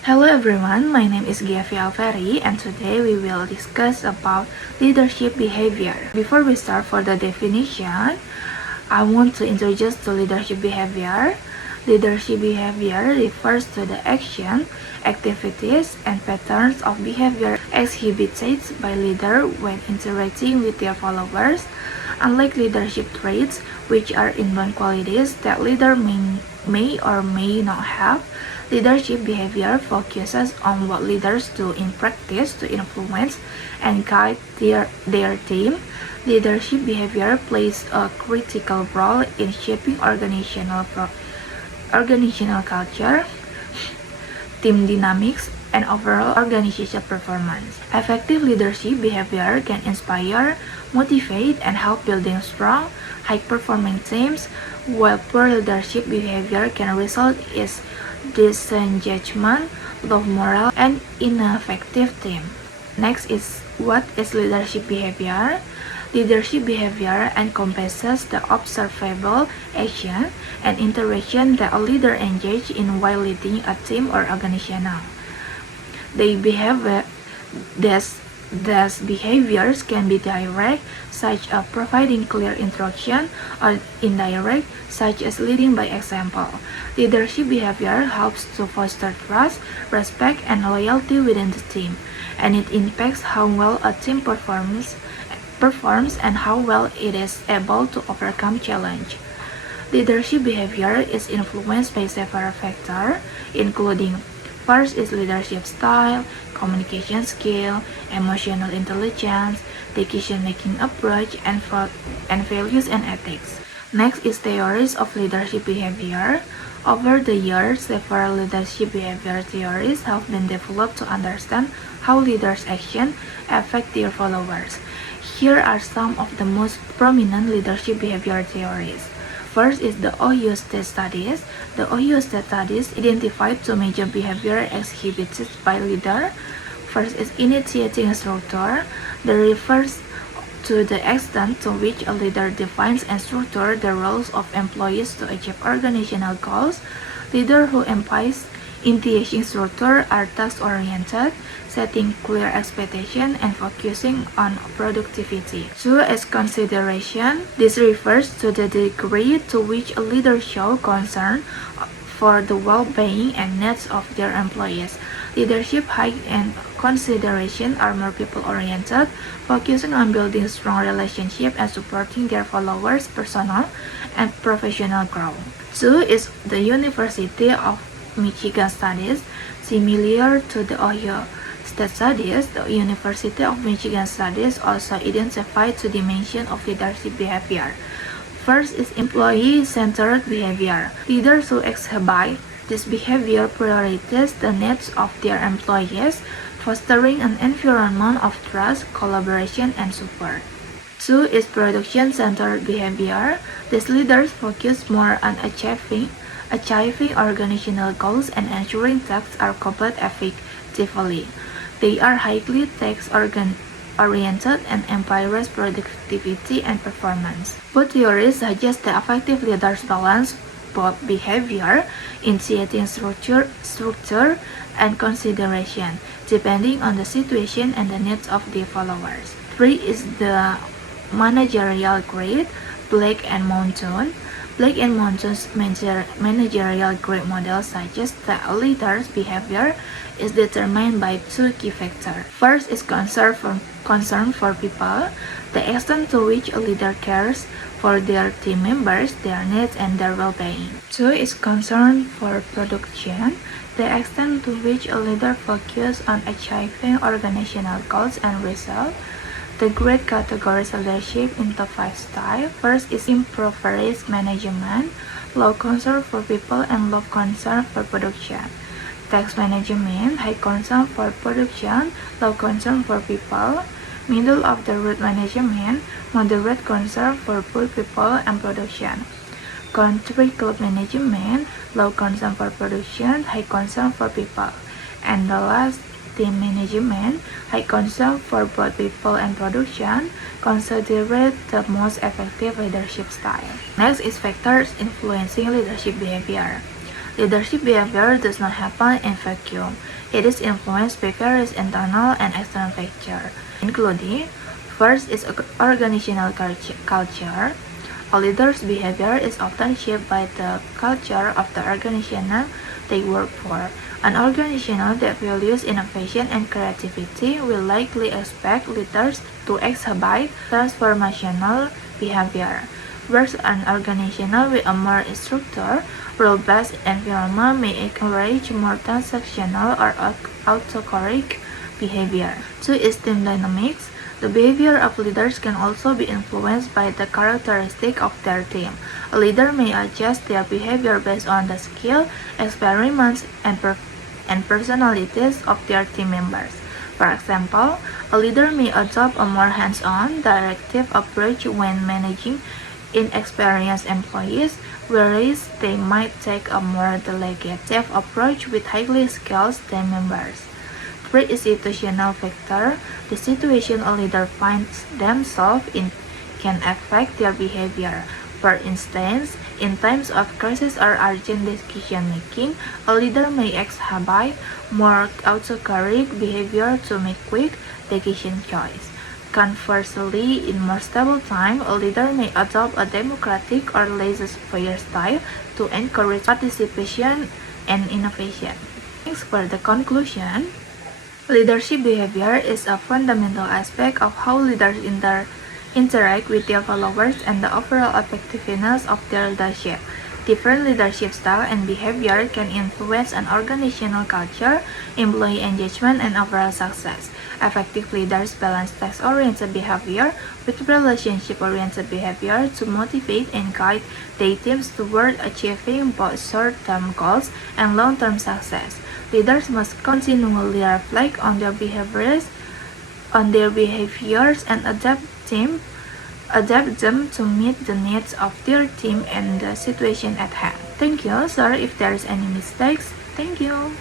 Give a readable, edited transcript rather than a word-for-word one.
Hello everyone, my name is Giavi Alferi and today we will discuss about leadership behavior. Before we start for the definition, I want to introduce the leadership behavior. Leadership behavior refers to the action, activities, and patterns of behavior exhibited by leader when interacting with their followers. Unlike leadership traits, which are inborn qualities that leader may or may not have, leadership behavior focuses on what leaders do in practice to influence and guide their team. Leadership behavior plays a critical role in shaping organizational culture, team dynamics, and overall organizational performance. Effective leadership behavior can inspire, motivate, and help building strong, high-performing teams, while poor leadership behavior can result in disengagement, low morale, and ineffective team. Next is what is leadership behavior? Leadership behavior encompasses the observable action and interaction that a leader engages in while leading a team or organization. These behaviors can be direct, such as providing clear instruction, or indirect, such as leading by example. Leadership behavior helps to foster trust, respect, and loyalty within the team, and it impacts how well a team performs and how well it is able to overcome challenge. Leadership behavior is influenced by several factors, including first is leadership style, communication skill, emotional intelligence, decision-making approach, and values and ethics. Next is theories of leadership behavior. Over the years, several leadership behavior theories have been developed to understand how leaders' actions affect their followers. Here are some of the most prominent leadership behavior theories. First is the Ohio State Studies. The Ohio State Studies identified two major behavior exhibited by leader. First is initiating structure. That refers to the extent to which a leader defines and structures the roles of employees to achieve organizational goals. Leaders who employs initiating structure are task-oriented, setting clear expectations and focusing on productivity. Two is consideration. This refers to the degree to which a leader shows concern for the well-being and needs of their employees. Leadership high and consideration are more people-oriented, focusing on building strong relationships and supporting their followers' personal and professional growth. Two is the University of Michigan Studies. Similar to the Ohio State Studies, the University of Michigan Studies also identified two dimensions of leadership behavior. First is employee-centered behavior. Leaders who exhibit this behavior prioritize the needs of their employees, fostering an environment of trust, collaboration, and support. Two is production-centered behavior. These leaders focus more on achieving organizational goals and ensuring tasks are completed effectively. They are highly task-oriented and emphasize productivity and performance. Both theories suggest that effective leaders balance both behavior, initiating structure, and consideration, depending on the situation and the needs of the followers. Three is the managerial grade, Black and Mountain. Black and Mountain's managerial grade model suggests that a leader's behavior is determined by two key factors. First is concern for people, the extent to which a leader cares for their team members, their needs, and their well-being. Two is concern for production, the extent to which a leader focuses on achieving organizational goals and results. The grade categories leadership into 5 styles. First is impoverished management, low concern for people and low concern for production. Task management, high concern for production, low concern for people. Middle of the road management, moderate concern for poor people and production. Country club management, low concern for production, high concern for people. And the last, team management, high concern for both people and production, considered the most effective leadership style. Next is factors influencing leadership behavior. Leadership behavior does not happen in vacuum. It is influenced by various internal and external factors, including first is organizational culture. A leader's behavior is often shaped by the culture of the organization they work for. An organization that values innovation and creativity will likely expect leaders to exhibit transformational behavior, whereas an organization with a more structured, role-based environment may encourage more transactional or autocratic behavior. 2 is team dynamics. The behavior of leaders can also be influenced by the characteristics of their team. A leader may adjust their behavior based on the skill, experiments, and personalities of their team members. For example, a leader may adopt a more hands-on, directive approach when managing inexperienced employees, whereas they might take a more delegative approach with highly skilled team members. 3 is situational factor. The situation a leader finds themselves in can affect their behavior. For instance, in times of crisis or urgent decision-making, a leader may exhibit more autocratic behavior to make quick decision choice. Conversely, in more stable time, a leader may adopt a democratic or laissez-faire style to encourage participation and innovation. Thanks for the conclusion. Leadership behavior is a fundamental aspect of how leaders interact with their followers and the overall effectiveness of their leadership. Different leadership style and behavior can influence an organizational culture, employee engagement, and overall success. Effective leaders balance task-oriented behavior with relationship-oriented behavior to motivate and guide their teams toward achieving both short-term goals and long-term success. Leaders must continually reflect on their behaviors and adapt them to meet the needs of their team and the situation at hand. Thank you. Sorry if there is any mistakes. Thank you.